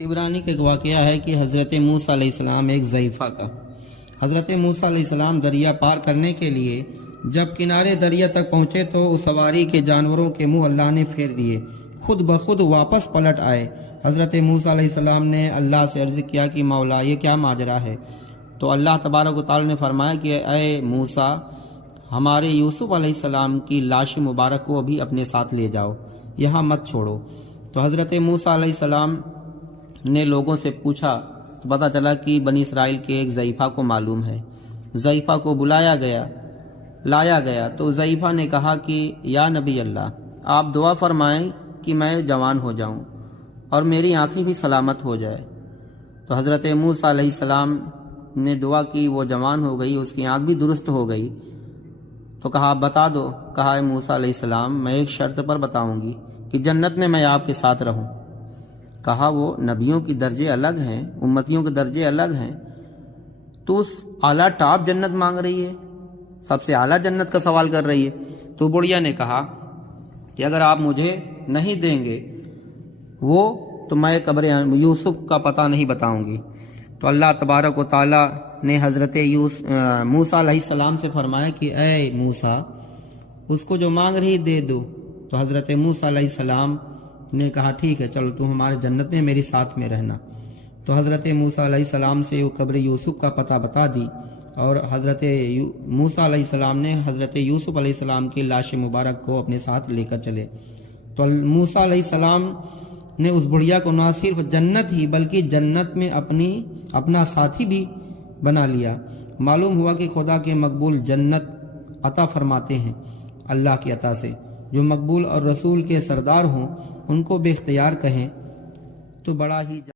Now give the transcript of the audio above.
तिबरानी का एक वाक़या है कि हज़रत मूसा अलैहिस्सलाम एक ज़ईफ़ा का हज़रत मूसा अलैहिस्सलाम दरिया पार करने के लिए जब किनारे दरिया तक पहुँचे तो उस सवारी के जानवरों के मुंह अल्लाह ने फेर दिए, खुद बखुद वापस पलट आए। हज़रत मूसा अलैहिस्सलाम ने अल्लाह से अर्ज़ किया कि मौला ये क्या माजरा है। तो अल्लाह तबारक व तआला ने फरमाया कि ए मूसा, हमारे यूसुफ अलैहिस्सलाम की लाश मुबारक को अभी अपने साथ ले जाओ, यहाँ मत छोड़ो। तो हज़रत मूसा अलैहिस्सलाम ने लोगों से पूछा तो पता चला कि बनी इसराइल के एक ज़ईफ़ा को मालूम है। ज़ईफ़ा को बुलाया गया, लाया गया तो ज़ईफ़ा ने कहा कि या नबी अल्लाह, आप दुआ फरमाएं कि मैं जवान हो जाऊं और मेरी आंखें भी सलामत हो जाए। तो हज़रत मूसा अलैहिस्सलाम ने दुआ की, वो जवान हो गई, उसकी आंख भी दुरुस्त हो गई। तो कहा बता दो। कहा है मूसा अलैहिस्सलाम, मैं एक शर्त पर बताऊंगी कि जन्नत में मैं आपके साथ रहूं। कहा वो नबियों की दर्जे अलग हैं, उम्मतियों के दर्जे अलग हैं, तो उस आला टॉप जन्नत मांग रही है, सबसे आला जन्नत का सवाल कर रही है। तो बुढ़िया ने कहा कि अगर आप मुझे नहीं देंगे वो तो मैं कब्र यूसुफ का पता नहीं बताऊंगी। तो अल्लाह तबारक व ताला ने हज़रत मूसा अलैहिस्सलाम से फरमाया कि ए मूसा, उसको जो मांग रही दे दो। तो हज़रत मूसा अलैहिस्सलाम ने कहा ठीक है, चलो तुम हमारे जन्नत में मेरे साथ में रहना। तो हज़रत मूसा अलैहिस्सलाम से वो कब्र यूसुफ का पता बता दी और हज़रत मूसा अलैहिस्सलाम ने हज़रत यूसुफ अलैहिस्सलाम की लाश मुबारक को अपने साथ लेकर चले। तो मूसा अलैहिस्सलाम ने उस बुढ़िया को न सिर्फ जन्नत ही बल्कि जन्नत में अपना साथी भी बना लिया। मालूम हुआ कि खुदा के मकबूल जन्नत अता फरमाते हैं अल्लाह की अता से। जो मकबूल और रसूल के सरदार हों उनको बेख्तियार कहें तो बड़ा ही